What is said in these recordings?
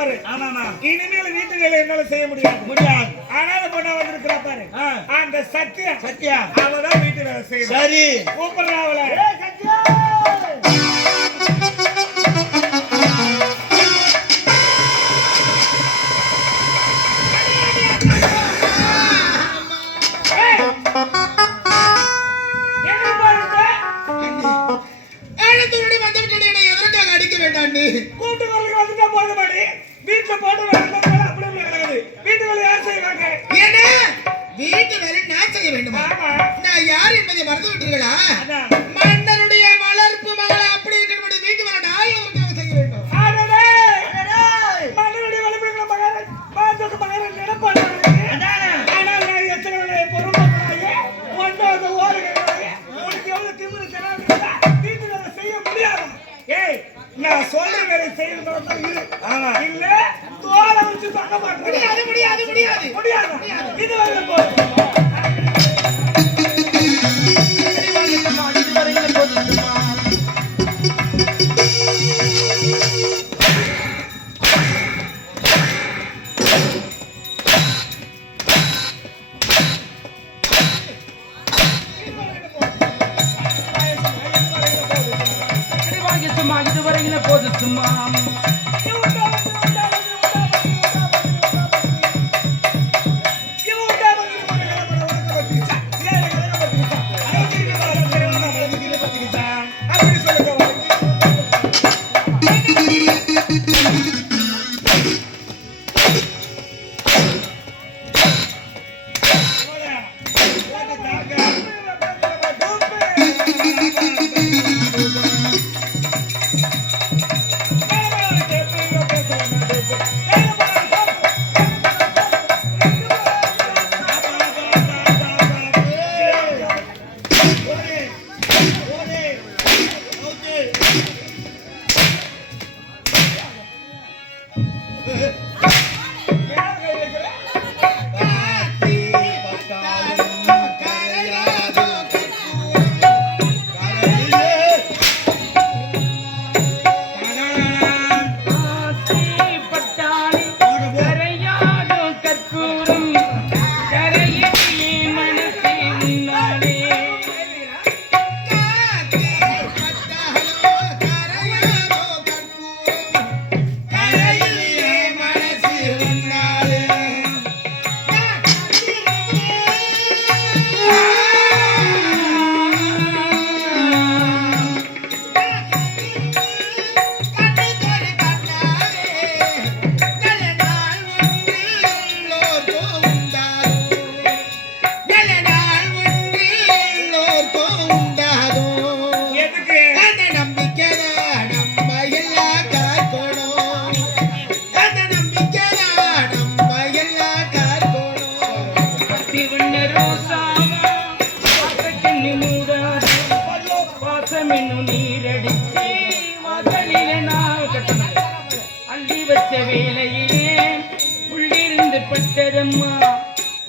வந்திருக்கிறாரு. இனிமேல் வீட்டு வேலை என்னால செய்ய முடியாது. ஆனால பொண்ணா வந்திருக்கிறா பாரு. அந்த சத்யா அவதான் வீட்டு வேலை செய்யணும். சரி கூப்பிடுறா அவளை. சத்யா கூட்டுக்கு வந்துட்டா போது மாடி வீட்டுல போட்டு அப்படி கிடையாது. வீட்டு வேலை யார் செய்வாங்க? வீட்டு வேலை நான் செய்ய வேண்டுமா? ஆமா. நான் யார் என்பதை மறந்து விட்டீர்களா? மன்னருடைய வளர்ப்பு மகளை அப்படி இருக்கிற வீட்டு வேலை நான் எதற்காக செய்ய வேண்டும்? மன்னருடைய வளர்ப்பு மகன் நினைப்பாடு. ஆனால் நான் எத்தனை பொறுப்பாக ஒன்றாவது ஓடுகிறாங்க. உனக்கு எவ்வளவு திமிரு தெரியாத வீட்டு வேலை செய்ய முடியாது. ஏய் நான் சொல்ற வேலை செய்யணும் இல்ல தோலை வச்சு தக்க மாட்டேன். முடியாது இது வரைக்கும் போதும். இதுவரையில போது சும்மா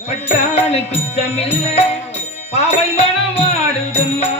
பட்டான குத்தமில்ல பாவை மனவாடுதம்மா.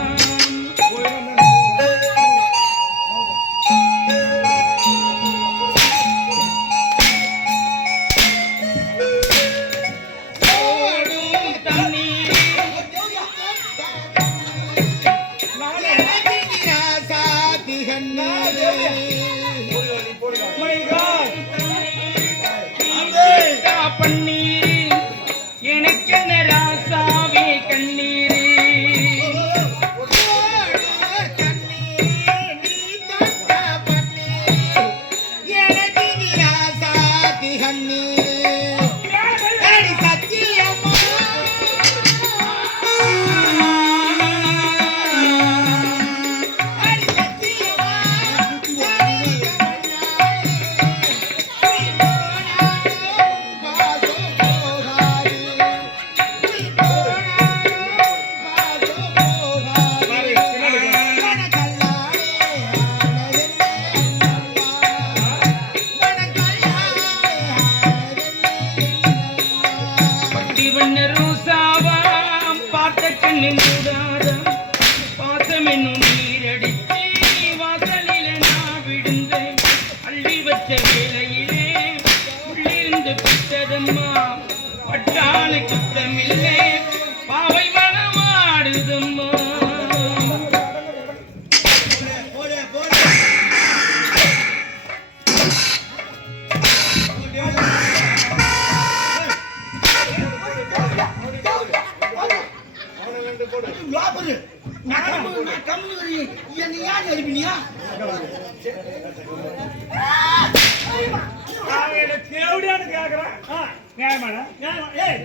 நீரடித்து வாசலில் நான் விழுந்தேன் அள்ளி வச்ச வேளையிலே முடியாதம்மா பட்டாளி குத்தமில்லை பாவை மனமாடுதம்மா போடு போடு லாபரு நான் கம்மி என்ன யார் எழுப்பினியா தேவடியான்னு கேக்குறேன் நியாயமாடா ஏய்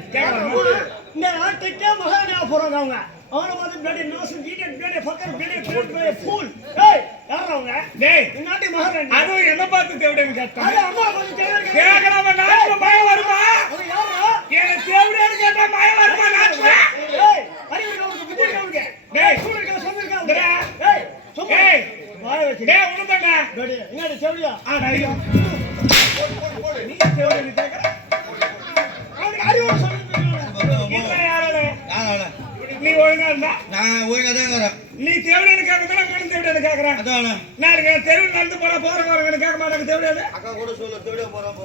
இந்த நாட்டுக்கே மகானியா போறாங்க அவங்க அவனை வந்து பிளடி நோஸ் கீட்டட் bloody fucker bloody bloody fool ஏய் யாரா அவங்க டேய் இந்த நாட்டுக்கு மகாராணி அது என்ன பார்த்து தேவடியான்னு கேட்டா அது அம்மா கொஞ்சம் கேக்குறவங்க நாட்டுல பயம் வருமா அது யாரா ஏன் தேவடியான்னு கேட்டா பயம் வருமா நாட்டுல ஏய் அறிவு உங்களுக்கு புத்தி இருக்கவங்க டேய் சூடுங்க சொல்லுங்க ஏய் சும்மா ஏய் வாய வச்சு டேய் உனதாங்க டேய் இங்க தேவடியா டேய் போடு நீ தேவடியான்னு கேக்குற அவனுக்கு அறிவு சொல்லுங்க இல்ல யாரே நீ ஒழுங்கா இருந்தா நான் ஒழுங்கா தான் வரேன் நீ தேவடியான்னு கேக்குறதா நான் தேவடியான்னு கேக்குறேன் அதானே நாளைக்கு தெருவில் நடந்து போனா போறவங்க கேட்க மாட்டாங்க தேவடியான்னு அக்கா கூட சொல்ல தேவடியா போறேன்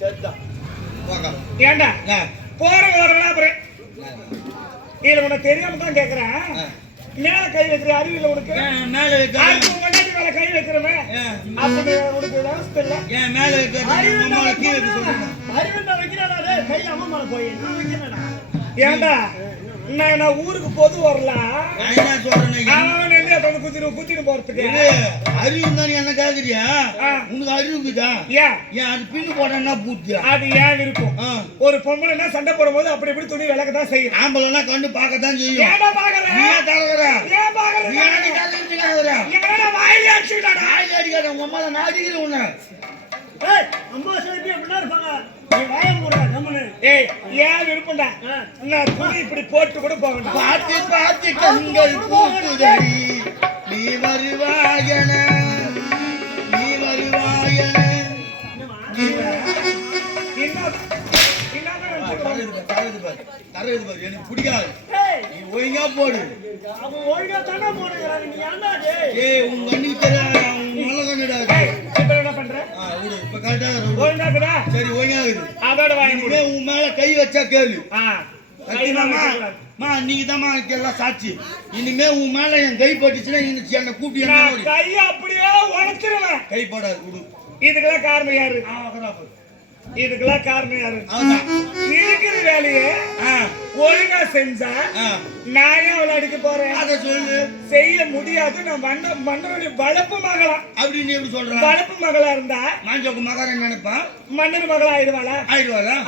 சரிதா வாங்க ஏண்டா போறவங்க வரலாம் அப்புறம் இதுல உனக்கு தெரியாம தான் கேக்குறேன் மேல கை வைக்கிற அறிவியல உனக்கு மேல வைக்க மேல கை வைக்கிறவன் அப்படி உனக்கு விவசாயம் இல்ல ஏன் மேல வைக்க அம்மா கீழ வைக்க சொல்றேன் அறிவியல் வைக்கிறடா கை அம்மா மேல போய் நான் வைக்கிறேன்டா ஏண்டா நான் ஊருக்கு பொது வரலாம் நான் என்ன சொல்றேன் அவன் நெல்லியா தொண்டு குத்திட்டு போறதுக்கு அறிவு தான் என்ன கேக்குறியா உனக்கு அறிவுக்குதா ஏன் அது பின்னு போட்டா பூத்தியா அது ஏன் இருக்கும் ஒரு பொம்பளைன்னா சண்டை போடும்போது அப்படி இப்படி துணி விளக்கதான் செய்யும் ஆம்பளைனா கண்டு பார்க்கத்தான் செய்யும் ஏன்டா பாக்குற நீ ஏன் தரவற ஏன் பாக்குற நீ ஏன் தரவற ஏன்டா வாயில அடிச்சுடா வாயில அடிக்காத உங்க அம்மா நான் அடிக்கிறேன் உன்னை ஏய் அம்மா சேப்பி அப்படினா இருப்பாங்க நீ வாயை மூடுடா கம்முனு ஏய் ஏன் விருப்பம்டா நான் துணி இப்படி போட்டு கூட போகணும் பாத்தி பாத்தி கண்கள் பூக்குதடி நீ வருவாயன எனக்கு பிடிக்காது நீ ஒழுங்கா போடு அவன் ஒழுங்கா தானே போடுறாங்க நீ ஏன்டா ஏய் உன் கண்ணுக்கு தெரியாது நல்ல கண்ணுடா இப்ப என்ன பண்ற இப்ப கரெக்டா ஒழுங்கா இருக்குடா சரி ஒழுங்கா இருக்கு அதோட வாங்கி உன் மேல கை வச்சா கேளு நீங்க தான் எல்லாம் சாட்சி இனிமே உன் மேல என் கை பட்டுச்சுன்னா என்ன கூட்டி கை அப்படியே உடைச்சிருவேன் கை போடாது விடு இதுக்கெல்லாம் காரணம் யாரு இதுக்கெல்லாம் காரணம் யாரு இருக்கிற வேலையை ஒழுங்கா செஞ்சா நானே அவளை அடிக்க போறேன் அத சொல்லு செய்ய முடியாது நான் மன்னருடைய வளர்ப்பு மகளா அப்படின்னு எப்படி சொல்ற வளர்ப்பு மகளா இருந்தா மாஞ்சோக்கு மகாரன் நினைப்பான் மன்னர் மகளா ஆயிடுவாளா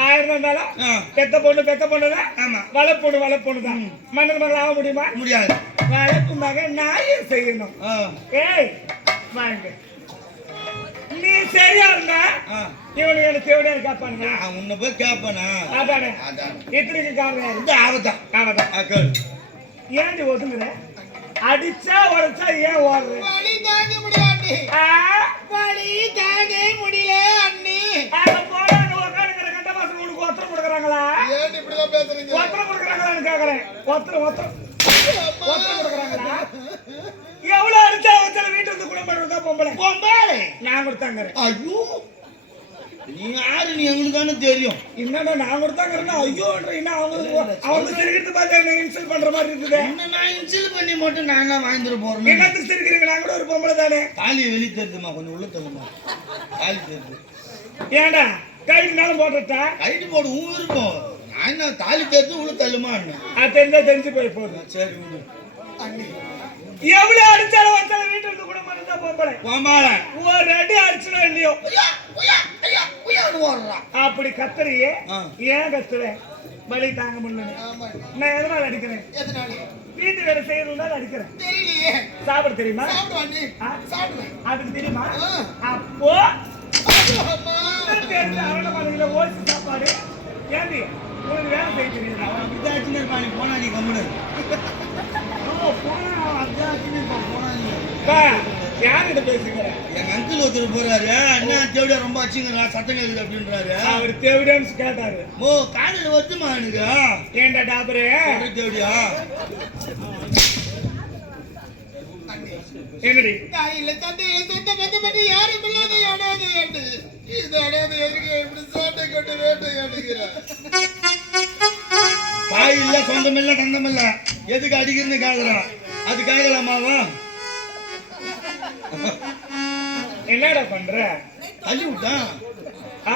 ஆயிருந்தாலும் பெத்த பொண்ணுதான் ஆமா வளர்ப்பொண்ணுதான் மன்னர் மகள் ஆக முடியுமா முடியாது வளர்ப்பு மகன் நாயே செய்யணும் ஏய் வாங்க நீ சரியா இருந்தா இவனுக்கு எனக்கு தேவையா காப்பானுங்க உன்னை போய் கேப்பானா அதானே இத்தனைக்கு காரணம் இந்த ஆவதான் ஏன் ஒதுங்குற அடிச்சா உடைச்சா ஏன் ஓடுற வலி தாங்க முடியாது வலி தாங்க முடியல அண்ணி போறாங்க உட்காந்துக்கிற கட்ட மாசம் உனக்கு ஒத்தரம் கொடுக்குறாங்களா ஏன் இப்படிலாம் பேசுறீங்க ஒத்தரம் கொடுக்குறாங்களான்னு கேக்குறேன் ஒத்தரம் கொடுக்குறாங்களா எவ்வளவு அடிச்சா வச்சால வீட்டு வந்து குடும்பம் பண்றதா பொம்பளை நான் கொடுத்தாங்க ஐயோ நீ யாரு நீ எங்களுக்கு தானே தெரியும் என்னடா நான் கொடுத்தாங்கன்னா ஐயோன்ற என்ன அவங்க சிரிக்கிறது பார்த்து என்ன இன்சல்ட் பண்ற மாதிரி இருக்குது என்ன நான் இன்சல்ட் பண்ணி மட்டும் நான் தான் வாங்கிட்டு போறேன் என்னத்துக்கு சிரிக்கிறீங்க நான் கூட ஒரு பொம்பளை தானே தாலி வெளி தெரியுதுமா கொஞ்சம் உள்ள தள்ளுமா தாலி தெரியுது ஏன்டா கைட்டுனாலும் போட்டுட்டா கைட்டு போடு ஊ இருக்கும் நான் என்ன தாலி தெரிஞ்சு உள்ள தள்ளுமா அது தெரிஞ்சு போய் போகுது சரி விடு எவ்வளவு அடிச்சாலும் வச்சாலும் வீட்டு இருந்து கூட மறந்தா பொம்பளை ஒரு அடி அடிச்சுனா இல்லையோ அப்படி கத்துறியே ஏன் கத்துறேன் வலி தாங்க முடியல நான் எதனால அடிக்கிறேன் வீட்டு வேலை செய்யறதுனால அடிக்கிறேன் சாப்பிட தெரியுமா அதுக்கு தெரியுமா அப்போ ஓசி சாப்பாடு ஏண்டி உனக்கு வேலை செய்ய தெரியுது போனா நீ கம்முனு யார்கிட்ட பேசுகிற எங்க அங்கிள் ஒருத்தர் போறாரு என்ன தேவடியா ரொம்ப வச்சுங்க சத்தம் கேக்குது அப்படின்றாரு அவர் தேவடியான்னு கேட்டாரு காலையில வருதுமா எனக்கு ஏண்டா டாபரே தேவடியா என்னடி தாயில தந்தையில சொந்த பந்த பற்றி யாரும் இல்லாத அனாதை என்று இது அனாதை எதுக்கு இப்படி சாட்டை கட்டு வேட்டை அடிக்கிறார் தாய் இல்ல சொந்தம் இல்ல தந்தம் இல்ல எதுக்கு அடிக்கிறன்னு கேக்குறான் அது கேட்கலாமாவா என்னடா பண்ற தள்ளி விட்டான் ஆ?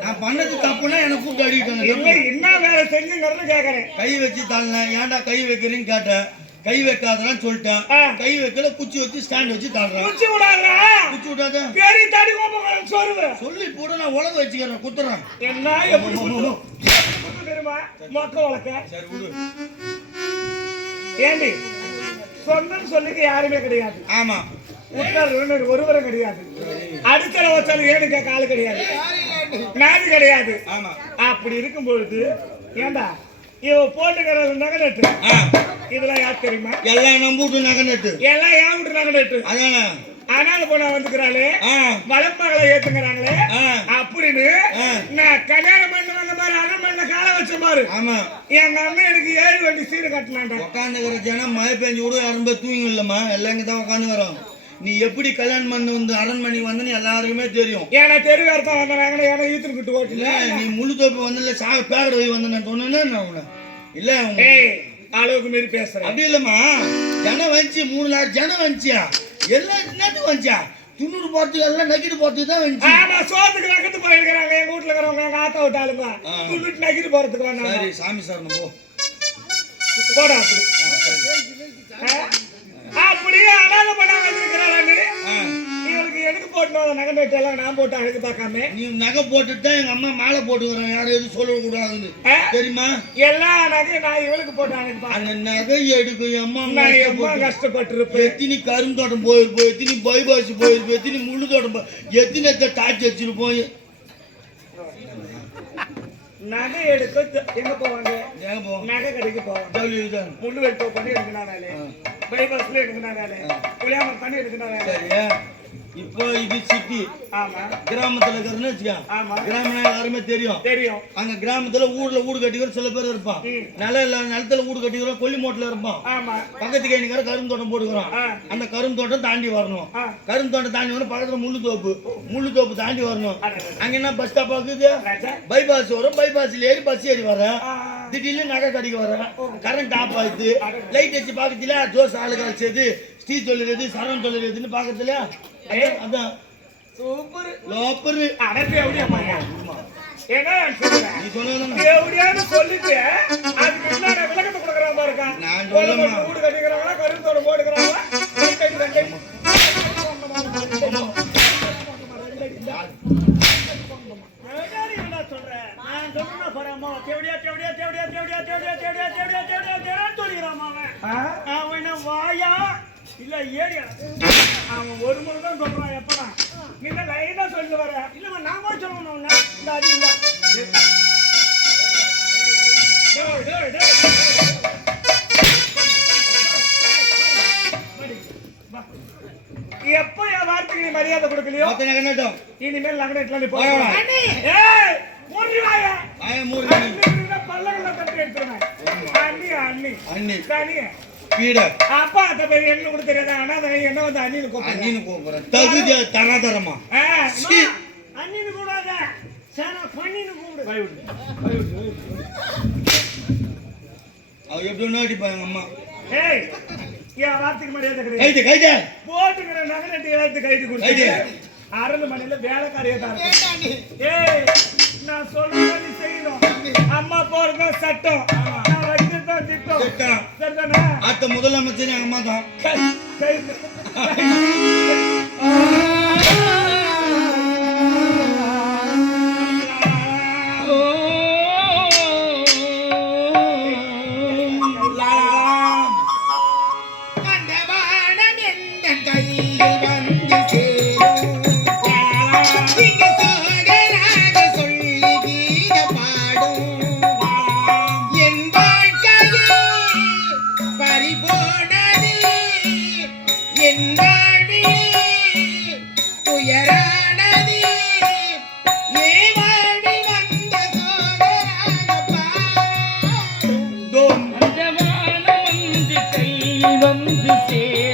நான் பண்ணது தப்புன்னா எனக்கு கூப்பிட்டு அடிக்கிட்டாங்க இல்லை என்ன வேலை செஞ்சுங்கிறது கேக்குறேன் கை வச்சு தள்ளேன் ஏன்டா கை வைக்கிறேன்னு கேட்டேன் கை வைக்காதன்னு சொல்லிட்டேன் ஆ. கை வைக்கல குச்சி வச்சு ஸ்டாண்ட் வச்சு தள்ளுறேன் குச்சி விடாதா குச்சி விட்டாத பெரிய தடி கோபம் சொல்லுது சொல்லி போட நான் உலக வச்சுக்கிறேன் குத்துறேன் என்ன எப்படி குத்து? குத்து தெரியுமா மொக்க வளர்க்க சரி விடு ஏண்டி சொந்தம் சொல்லிக்க யாருமே கிடையாது ஆமா உற்றார் ஒருவரும் கிடையாது அடுத்தல வச்சாலும் ஏன்னு கேட்க ஆளு கிடையாது நாடு கிடையாது ஆமா அப்படி இருக்கும் பொழுது ஏண்டா இவ போட்டுக்கிற நகை நட்டு ஆ. இதெல்லாம் யார் தெரியுமா எல்லாம் நம்பிட்டு நகை நட்டு எல்லாம் ஏன் விட்டு நகை நட்டு அதானே ஆனாலும் போனா வந்துக்கிறாளே ஆ வளர்ப்பாகளை ஏத்துக்கிறாங்களே ஆ. அப்படின்னு ஆ. நான் கல்யாணம் பண்ண வந்த மாதிரி அரண்மனை கால வச்ச மாதிரி ஆமா எங்க அம்மா எனக்கு ஏறி வண்டி சீடு கட்டினாண்டா உட்காந்துக்கிற ஜனம் மழை பெஞ்சு கூட யாரும் போய் தூங்கி இல்லம்மா எல்லாம் இங்க தான் உட்காந்துக்கிறோம் நீ எப்படி கல்யாணம் பண்ணி வந்து அரண்மனை வந்தன்னு எல்லாருக்குமே தெரியும் ஏன்னா தெருவார்த்தம் வந்தாங்க ஏன்னா ஈத்துன்னு கிட்டு இல்ல ஓட்டுல நீ முழு தோப்பு வந்து பேக்கடை போய் வந்து நான் சொன்னேன்னா நான் உன்னை இல்ல உங்க- ஏய் அளவுக்கு மீறி பேசுறேன் அப்படி இல்லம்மா ஜனம் வந்துச்சு 3 லாக் ஜனம் வந்துச்சியா எல்லாம் என்னத்துக்கு வந்துச்சா துண்ணூறு போறதுக்கு எல்லாம் நக்கிட்டு போறதுக்கு தான் வந்துச்சு ஆமா சோத்துக்கு நகத்து போயிருக்கிறாங்க எங்க வீட்டுல இருக்கிறவங்க எங்க ஆத்தா விட்டாளுங்க ஆ. துள்ளிட்டு நக்கிட்டு போறதுக்கு வந்தாங்க சரி சாமி சார் போ போடா அப்படி ஆ? அப்படியே அழகு பண்ணாம இருக்கிறாரு ஆ. இவளுக்கு எடுத்து போட்டு நகை நட்டு எல்லாம் நான் போட்டு அழகு பார்க்காம நீ நகை போட்டுட்டு தான் எங்க அம்மா மாலை போட்டுக்கிறேன் யாரும் எதுவும் சொல்லக்கூடாதுன்னு ஆ? தெரியுமா எல்லா நகையும் நான் இவளுக்கு போட்டு அழகு பார்க்க அந்த நகை எடுக்கும் அம்மா நான் எம்மா கஷ்டப்பட்டிருப்பேன் எத்தினி கருந்தோட்டம் போயிருப்போம் எத்தினி பைபாசி போயிருப்போம் எத்தினி முள்ளு தோட்டம் எத்தினி டாச்சி வச்சிருப்போம் நகை எடுக்க எங்க போவாங்க எங்க போவோம் நகை கடைக்கு போவாங்க முள்ளு வெட்டோ பண்ணி எடுக்கணும் வேலை பைபாஸ்ல எடுக்கணும் வேலை புளியாமர் பண்ணி எடுக்கணும் வேலை சரியா இப்போ இது சிட்டி ஆமா கிராமத்துல இருக்கிறதுன்னு வச்சுக்க ஆமா கிராமம் எல்லாருமே தெரியும் தெரியும் அங்க கிராமத்துல ஊர்ல வீடு கட்டிக்கிற சில பேர் இருப்பான் ம். நிலத்துல வீடு கட்டிக்கிற கொல்லி மோட்டில் இருப்பான் ஆமா பக்கத்து கைனிக்கார கருந்தோட்டம் போட்டுக்கிறான் ஆ. அந்த கருந்தோட்டம் தாண்டி வரணும் ஆ. கருந்தோட்டம் தாண்டி வரணும் பக்கத்துல முள்ளு தோப்பு தாண்டி வரணும் அடடட. அங்க என்ன பஸ் ஸ்டாப் ஆகுது ராஜா. பைபாஸ் வரும் பைபாஸ்ல ஏறி பஸ் ஏறி வர ஆ. திடீர்னு நகை கடைக்கு வர கரண்ட் ஆஃப் ஆயிடுது லைட் வச்சு பாக்கத்துல ஜோஸ் ஆளுகள் செய்து ஸ்ரீ சொல்லுறது சரண் சொல்லுறதுன்னு பாக்கத்துல அதான் சூப்பர் லோப்பரு அடப்பி அப்படியே அம்மா என்ன சொல்றேன் நீ சொன்னதானே எப்படியாவது சொல்லிட்டு அதுக்கு என்ன விளக்கத்தை கொடுக்குறான் பாருக்கா நான் சொல்லமா. வீடு கட்டிக்கிறாங்களா கருந்தோட போட்டுக்கிறாங்களா வாயா இல்ல ஏரியா அவன் ஒரு முறை தான் சொல்றான் எப்படா நீங்க லைனா சொல்லி வர இல்ல நான் போய் சொல்லணும் இந்த அடி இல்ல எப்ப என் வார்த்தைக்கு நீ மரியாதை கொடுக்கலையோ மொத்த நகை நட்டம் இனிமேல் நகரத்துல நீ வா, வா. ஏய் மூடி வாயா ஆய மூணு பல்லகளை தட்டி எடுத்துருவேன் அண்ணி அண்ணி தனி பீட அப்பா அத்த பேர் என்ன கூட தெரியாத அண்ணா என்ன வந்து அண்ணின்னு கூப்பிடுறேன் அண்ணின்னு கூப்பிடுறேன் தகுதி தராதரமா அண்ணின்னு கூடாத சாரா பண்ணின்னு கூப்பிடு அவ எப்படி அடிப்பாங்க அம்மா ஏய் என் வார்த்தைக்கு மரியாதை கிடையாது கைது கைது போட்டுக்கிற நகரத்தை எல்லாத்தையும் கைது கொடுத்து அரண்டு மணில வேலைக்காரியா தான் இருக்கு. ஏய் நான் சொல்றத நீ செய்யணும் அம்மா போறதா சட்டம் நான் வச்சிருந்தா திட்டம் திட்டம். சரிதானே அடுத்த முதலமைச்சர் எங்க அம்மா தான் கைது அந்த வானம் எந்த கையில் வந்து சேரும் இங்கு சோகராக சொல்லி கீத பாடும் என் வாழ்க்கையே பறிபோனது என் வாழ்விலே துயரானது ஏ வாழ்வில் வந்த சோகராக பாடும் தோம் அந்த வானம் வந்து கை வந்து சேரும்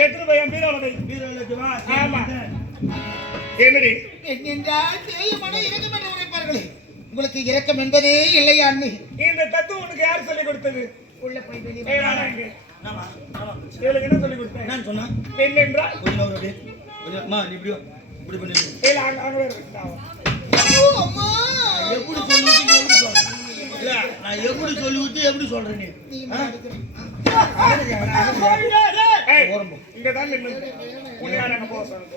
எடுத்துட்டு போய் என் பீரோல வை. பீரோல வச்சு வா. ஆமா. என்னடி என்றால் தேயமான இரக்கம் என்று உரைப்பார்களே, உங்களுக்கு இரக்கம் என்பதே இல்லையா அண்ணி? இந்த தத்துவம் உனக்கு யார் சொல்லி கொடுத்தது? உள்ள போய் வெளியே ஏய், வாடா இங்க. ஆமா ஆமா. இவளுக்கு என்ன சொல்லி கொடுத்தேன்? என்னன்னு சொன்னா? பெண் என்றால் கொஞ்ச நேரம் அப்படியே கொஞ்சம் அம்மா நீ இப்படி வா. இப்படி பண்ணி இல்ல அங்க வேற வச்சுட்டாவா? அம்மா எப்படி சொல்லிட்டு நீ எப்படி சொல்ற? இல்ல நான் எப்படி சொல்லிட்டு எப்படி சொல்றேன் நீ? நீ ஆ? ஏய், ஓரம்போ. இங்க தான் நின்னு புள்ளையாரங்க போக சொல்லுங்க.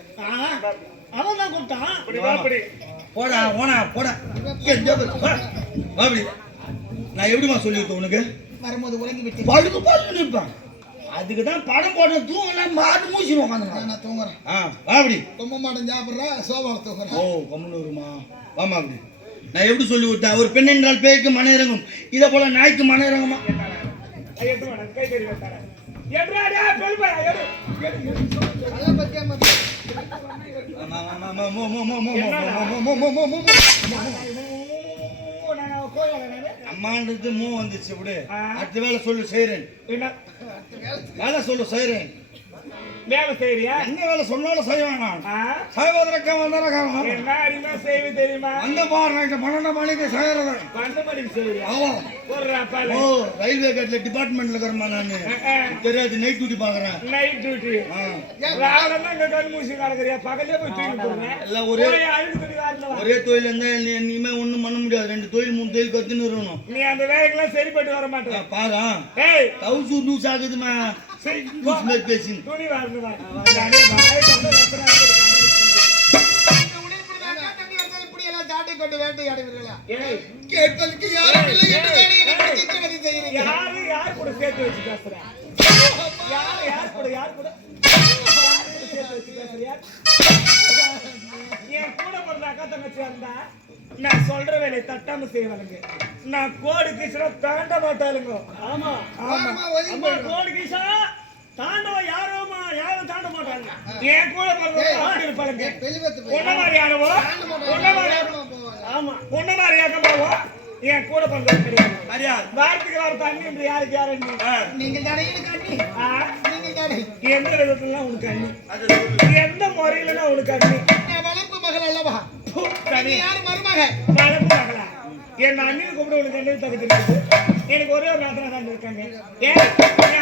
அவன் தான் கூப்பிட்டான். இப்படி வா, இப்படி. போடா ஓனா போடா. எங்க வா அப்படி. நான் எப்படிமா சொல்லிருக்கேன் உனக்கு? வரும்போது உறங்கி விட்டு படுக்கு பாத்து நிற்பான். அதுக்கு தான் படம் போட தூங்கலாம் மாட்டு மூசி உட்காந்துருக்கான். நான் தூங்குறேன். அப்படி ரொம்ப மாட்டேன் சாப்பிட்றேன், சோபாவில் தூங்குறேன். ஓ கம்முன்னு வருமா? வாமா அப்படி. நான் எப்படி சொல்லி விட்டேன்? ஒரு பெண் என்றால் பேய்க்கு மன இறங்கும், இதை போல நாய்க்கு மன இறங்குமா? ஐயா, எடுத்து வாடா, கை தெரிய வைத்தாரா. எடுடா, டேய், பெருப்பா, எடு. நல்லா பத்தியாம இருக்கு. நான் கோயில நானு. அம்மான்றது மூ வந்துச்சு விடு. அடுத்த வேலை சொல்லு செய்றேன். என்ன வேலை சொல்லு செய்றேன். வேலை செய்யறியா? என்ன வேலை சொன்னாலும் செய்வான் நான். ஆ? செய்வதற்காக வந்ததற்காக என்ன அறிமா செய்வி தெரியுமா? அந்த பார் நைட்டு 12 மணிக்கு செய்யறது. 12 மணிக்கு செய்யறியா? ஆமா. ஒரு அப்பால. ஓ ரயில்வே கேட்ல டிபார்ட்மெண்ட்ல இருக்கிறமா நானு. தெரியாது நைட் டியூட்டி பாக்குறேன். Night duty. ராவலன்னா இங்க கண் மூசி கலக்கறியா? பகல்லே போய் தூங்கி போறேன். எல்லாம் ஒரே அழுது துணி வாரல. ஒரே தொழில் இருந்தா இனிமே ஒண்ணும் பண்ண முடியாது. 2 தொழில் 3 தொழில் கத்துன்னு இருக்கணும். நீ அந்த வேலைக்கெல்லாம் சரிப்பட்டு வர மாட்டே. பாரு ஏய், தவுசு லூஸ் ஆகுதுமா. சரி லூஸ் மேல் பேசி துணி வாரல. நானே வாய் கட்ட ரத்தனா இப்படி எல்லாம் தாண்டி கொண்டு வேட்டையாடுவீர்களா? ஏய், கேட்பதற்கு யாரும் இல்லை என்று தானே என்னை சித்திரவதை செய்கிறீங்க. யார் கூட சேர்த்து வச்சு பேசுறா? யார் கூட சேர்த்து வச்சு பேசுறியா? என் கூட பிறந்த அக்கா தங்கச்சி இருந்தா நான் சொல்ற வேலையை தட்டாம செய்வாளுங்க. நான் கோடு கீசா தாண்ட மாட்டாளுங்க. ஆமா ஆமா அம்மா, கோடு கீசா தாண்டவ யாரும் தாண்ட மாட்டாங்க. என் கூட பிறந்த இருப்பாளுங்க. பொண்ண மாதிரி யாரவோ ஆமா பொண்ண மாதிரி யாக்கமாவோ என் கூட பிறந்தது கிடையாது. வாரத்துக்கு வார தண்ணி என்று யாருக்கு யாரு நீங்கள் தானே எனக்கு அண்ணி. நீங்கள் தானே எந்த விதத்துல உனக்கு அண்ணி, எந்த முறையில உனக்கு அண்ணி? என் வளர்ப்பு மகள் அல்லவா? நீ யார் மருமக? வளர்ப்பு மகளா? என் அண்ணியை கூப்பிட உனக்கு அண்ணி தகுதி இருக்குது. எனக்கு ஒரே ஒரு நாத்தனா தான் இருக்காங்க. ஏன்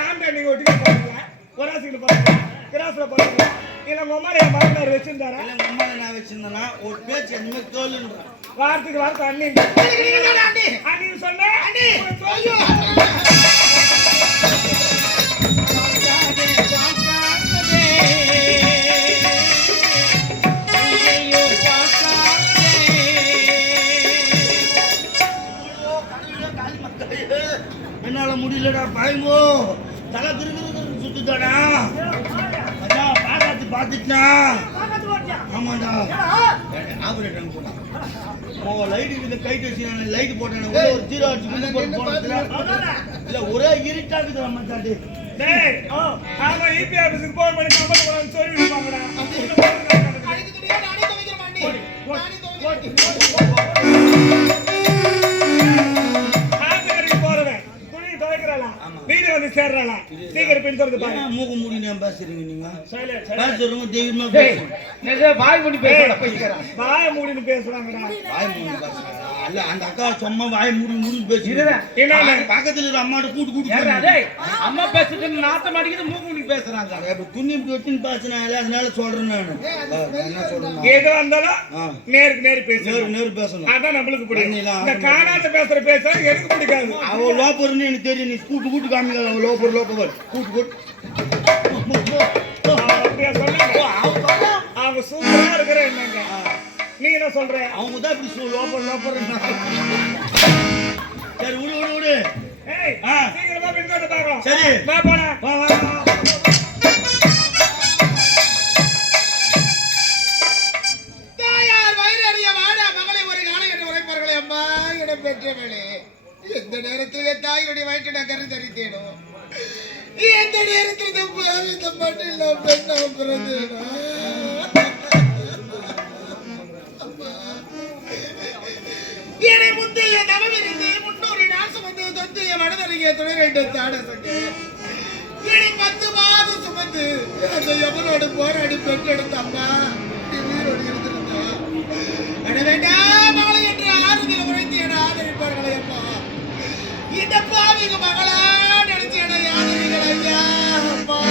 ஆம்பளை நீங்க ஒட்டிக்க போறீங்களா? ஒராசிக்கு போறீங்களா? கிராஸ்ல போறீங்களா? இல்ல உங்க அம்மா என் மகனார் வச்சிருந்தாரா? இல்ல உங்க அம்மா நான் வச்சிருந்தேன்னா ஒரு பேச்சு அந்த மாதிரி தோல்ன்றேன். வாரத்துக்கு வாரத்தை அண்ணி அண்ணி சொன்ன அண்ணி என்னால முடியலடா பயமோ தலை திருகு சுத்துதாடா. அதான் பாக்காத்து பாத்துட்டா. ஆமாடா ஆபரேட்டர் போனா லைட் இந்த கைட் வச்சு லைட் போட்டேன். ஒரு 0 அடிச்சு போட்டதுல இல்ல ஒரே இருட்டாக்குது அம்மா தாண்டி. டேய் ஆமா ஈபி ஆபீஸ்க்கு போன் பண்ணி கம்பெனி போறான்னு சொல்லி விடுவாங்கடா. அடிக்கு துணியா நானே துவைக்கிறேன் அண்ணி. நானே துவைக்கிறேன். ஆபீஸ்க்கு போறவன் துணி துவைக்கறலாம். வீடு வந்து சேர்றலாம். சீக்கிரம் பின் தரது பாரு. மூக்கு மூடி நான் பேசுறீங்க நீங்க. சைலன்ட் பேசுறவங்க தெய்வமா பேசுங்க. நெஜ வாய் மூடி பேசடா பையன். வாயை மூடின்னு பேசுறாங்கடா. வாய் மூடி பேசுறாங்க. அல்ல அந்த அக்கா சும்மா வாய் மூடி பேசுறீங்க. என்ன பக்கத்துல இருக்கிற அம்மாட்ட கூட்டு ஏறா டேய் அம்மா பேசிட்டு நாத்தம் அடிக்குது மூக்கு மூடி பேசுறாங்க. அப்ப துணி வெட்டின்னு பேசினால அதனால சொல்றேன் நான். என்ன சொல்றேன்? ஏதோ வந்தாலும் நேருக்கு நேர் பேசணும். நேரு பேசணும். அதான் நம்மளுக்கு பிடிக்கும். இந்த காணாத பேசுற பேச எனக்கு பிடிக்காது. அவ லோப்பர்னு எனக்கு தெரியும். நீ கூட்டு காமிக்காத. அவ லோப்பர் கூட்டு அப்படியே சொல்லுங்க. அவங்க சூப்பரா இருக்கிற என்னங்க நீ என்ன சொல்ற? அவங்க தான் இப்படி லோப்பர் சரி விடு ஏய் சீக்கிரமா பின்கொண்டு பார்க்கலாம். சரி வா போடா. வா தாயார் வயிறறிய வாடா மகளை ஒரு காலம் என்று உரைப்பார்களே. அம்மா இடம் பெற்றவளே, எந்த நேரத்தில் தாயுடைய வயிற்று நான் கரு தரித்தேனோ, எந்த நேரத்தில் இந்த மண்ணில் நான் பெண்ணா பிறந்தேனோ. என்னை முந்தைய தவமிருந்து 300 நாசம் வந்து தொத்திய மனதறிய துணை தாட சொன்னேன். இனி 10 மாதம் சுமந்து அந்த எவனோடு போராடி பெற்றெடுத்த அம்மா உயிரோடு இருந்திருந்தா அட வேண்டாம் மகளை என்று ஆறுதல் உரைத்து என ஆதரிப்பார்களே அம்மா. இந்த பாவிக மகளா நினைச்சு என ஆதரிகள் ஐயா அம்மா.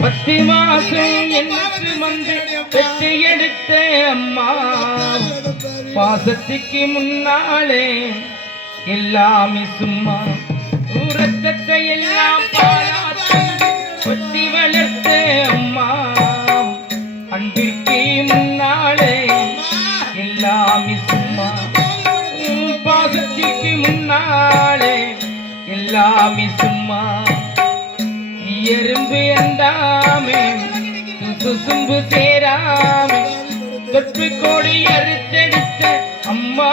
பத்து மாசம் என்ன சுமந்து பெற்று எடுத்த அம்மா பாசத்துக்கு முன்னாலே எல்லாமே சும்மா ரத்தத்தை எல்லாம் பாலாற்றி பத்தி வளர்த்த அம்மா அன்பிற்கு முன்னாலே எல்லாமே சும்மா பாசத்துக்கு முன்னாலே எல்லாமே சும்மா எறும்பு அண்டாமே சுசும்பு சேராமே தொற்று கோடி அறுத்தெடுத்த அம்மா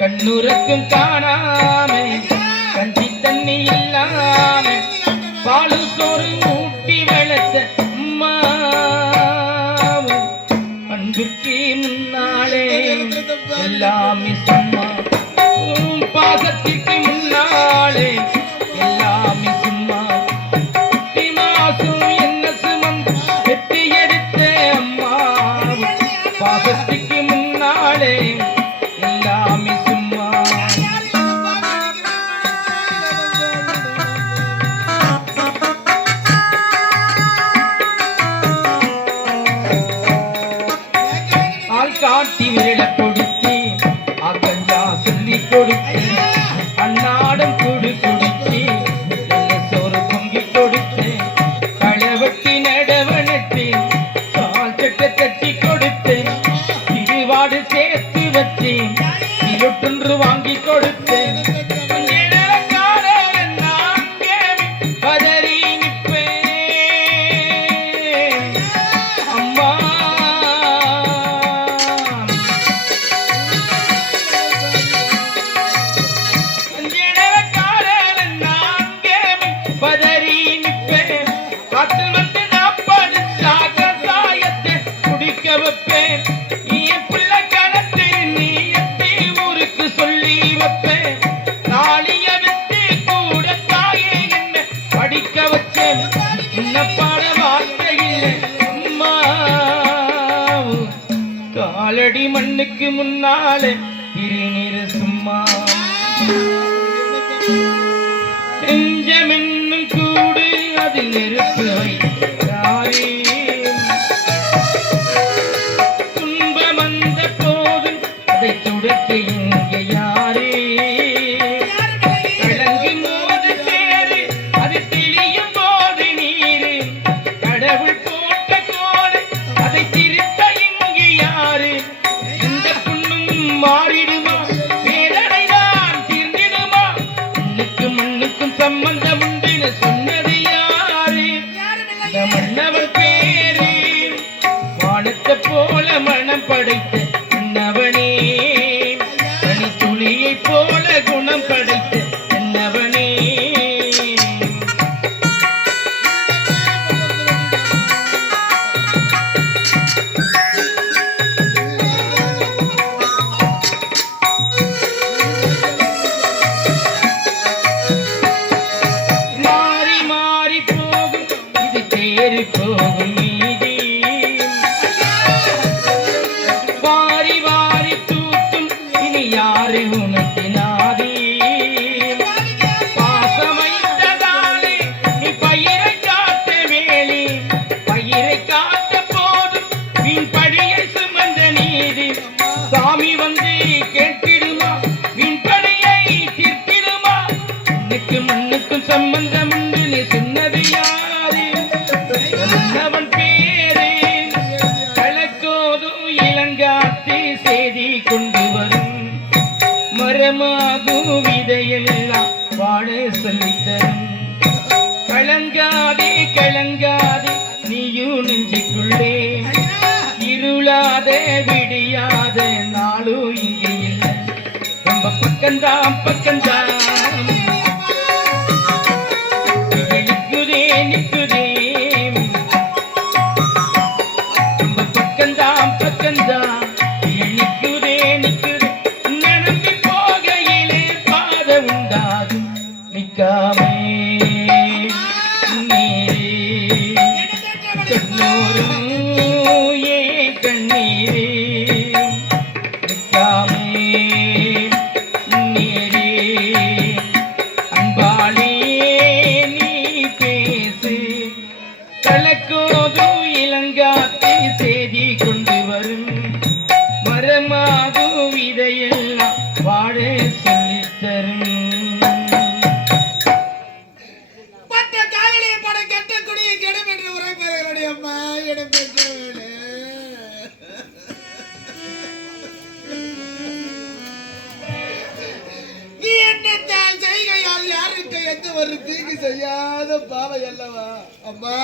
கண்ணுறக்கும் காணாமே கஞ்சி தண்ணி இல்லாமே பாலு சோறு ஊட்டி வளர்த்த அம்மா அன்பிற்கு முன்னாலே எல்லாமே சும்மா பாசத்திற்கு முன்னாலே எல்லாமே சும்மா குட்டி மாசம் என்ன சுமந்து வெட்டி எடுத்த அம்மா பாசத்துக்கு முன்னாலே எல்லாமே சும்மா ஆள் காட்டி விரல கொடுத்து ஆக்கஞ்சா சொல்லி கொடுத்து அன்னாடம் குடு குடிச்சு நல்ல சோறு பொங்கி கொடுத்து களவட்டி நடவனத்து கால் சட்டை தட்டி கொடுத்து திருவாடு சேர்த்து வச்சு இருட்டொன்று வாங்கி கொடுத்து பதறி நிற்பேன் அம்மா பதறி நிற்பேன் காற்றில் வந்து நான் படுத்தா கசாயத்தை குடிக்க வைப்பேன் என் பிள்ளை கணத்து நீ எத்தி ஊருக்கு சொல்லி வைப்பேன் தாலிய விட்டு கூட தாயே என்ன படிக்க வச்சேன் என்ன பாட வார்த்தை இல்லை அம்மா காலடி மண்ணுக்கு முன்னாலே திருநீர் சும்மா நெஞ்சமென்னும் கூடு அதில் நெருப்பு வைத்தாரே துன்பம் வந்த போதும் அதை துடைக்க இங்கே யாரே கிழங்கு மோது சேரு அது தெளியும் போது நீரு கடவுள் போட்ட கோடு அதை திருத்த இங்கு யாரு இந்த புண்ணும் மாறிடுமா வேதனைதான் தீர்ந்திடுமா மண்ணுக்கும் சம்பந்தம் உண்டு சொன்னது யாரு இந்த மன்னவன் பேரு வானத்தை போல மனம் படைத்த என்னவனே பனி துளியை போல குணம் படைத்த என்னவனே மாறி மாறி போகும் இது தேறி போகும் நீதி வாரி வாரி தூக்கும் இனி யாரு உனக்கு நாதி பாசமைத்ததாலே நீ பயிரை காட்ட வேலி பயிரை காட்ட போதும் வீண் படியை சுமந்த நீதி சாமி வந்து கேட்டிடுமா வீண் படியை தீர்த்திடுமா மண்ணுக்கும் சம்பந்தம் உண்டு நீ சொன்னது யாரு அவன் பேரு கலக்கோதும் இளங்காத்து செய்தி கொண்டு வரும் மரமாகும் விதையெல்லாம் வாழ சொல்லித்தரும் கலங்காதே கலங்காதே நீயும் நெஞ்சுக்குள்ளே இருளாத விடியாத நாளும் இங்கே இல்லை ரொம்ப பக்கம்தான் பாடே சொல்லித் தரும். பட்ட காலிலே பட கெட்ட குடியை கெடும் என்று உரைப்பார்களுடைய அம்மா இடம் பெற்றவளே. நீ என்னத்தால் செய்கையால் யாருக்கு எந்த ஒரு தீங்கு செய்யாத பாவை அல்லவா அம்மா.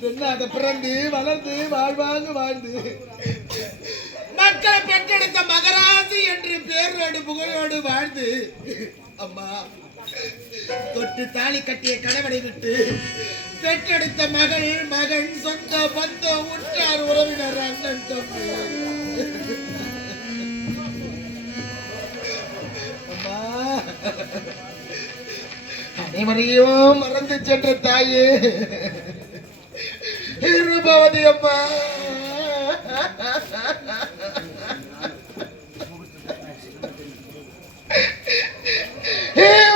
பெண்ணாக பிறந்து வளர்ந்து வாழ்வாங்க வாழ்ந்து மக்களை பெற்றெடுத்த மகராசி என்று பேரோடு புகழோடு வாழ்ந்து அம்மா தொட்டு தாலி கட்டிய கணவனை விட்டு பெற்றெடுத்த மகள் மகன் சொந்த பந்தம் உற்றார் உறவினர் அண்ணன் தம்பி அம்மா அனைவரையும் மறந்து சென்ற தாயே ரூபவதி அம்மா.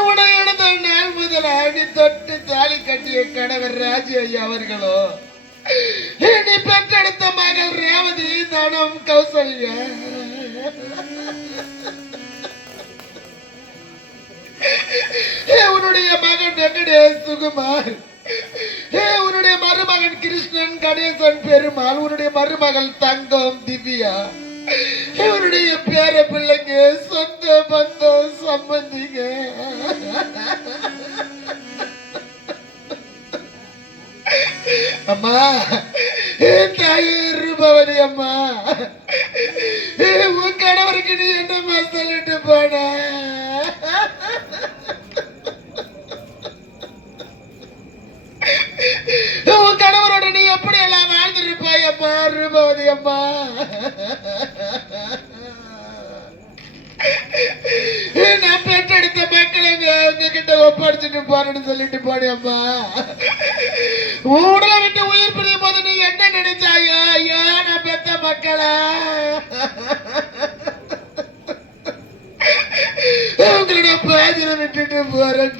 உடையெடுத்த நாள் முதல் அடி தொட்டு தாலி கட்டிய கணவர் ராஜி ஐயா அவர்களோ நீ பெற்றெடுத்த மகள் ரேவதி தனம் கௌசல்யா உன்னுடைய மகன் வெங்கடேஷ் சுகுமார் உன்னுடைய மருமகன் கிருஷ்ணன் கணேசன் பெருமாள் உன்னுடைய மருமகள் தங்கம் திவ்யா இவருடைய பேர பிள்ளைங்க சொந்த பந்தம் சம்பந்திங்க அம்மா தாயே ரூபவதி அம்மா உன் கணவருக்கு நீ என்னம்மா சொல்லிட்டு போன உன் கணவரோட நீ எப்படி எல்லாம் வாழ்ந்துருப்பாய் அம்மா ரூபவதி அம்மா. நான் பெற்றெடுத்த மக்களுங்க உங்ககிட்ட ஒப்படைச்சிட்டு போறேன்னு சொல்லிட்டு போனேன் அம்மா. உடலை விட்டு உயிர் பிரியும் போது நீ என்ன நினைச்சாயோ ஐயோ நான் பெத்த மக்களா உங்களோட பாதியில விட்டுட்டு போறேன்.